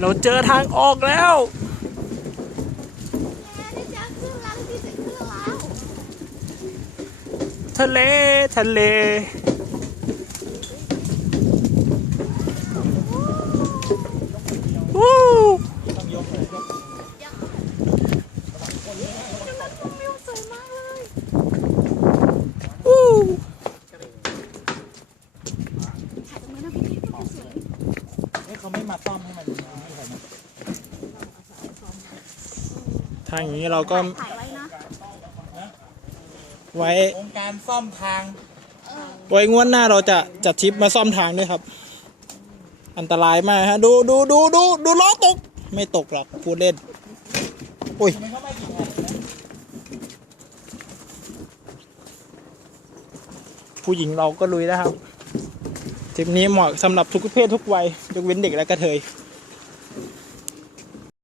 เราเจอทางออกแล้ว ทะเล ทะเล วู้ ต้องยกเลยยก จุดนั้นชมวิวสวยมากเลย วู้ ถ่ายตรงนั้นนะพี่พี่สวย เฮ้ยเขาไม่มาซ่อมให้มันนี่เหรอนะทางอย่างนี้เราก็ถ่ายไว้นะไว้โครงการซ่อมทาง ไว้งวดหน้าเราจะจัดทริปมาซ่อมทางด้วยครับ อันตรายมากฮะ ดูดูดูดูดูล้อตก ไม่ตกหรอกพูดเล่นอุ้ยทำไมเขาไม่กี่แผ่นนะผู้หญิงเราก็ลุยแล้วครับ ทริปนี้เหมาะสำหรับทุกเพศทุกวัยยกเว้นเด็กและกระเทย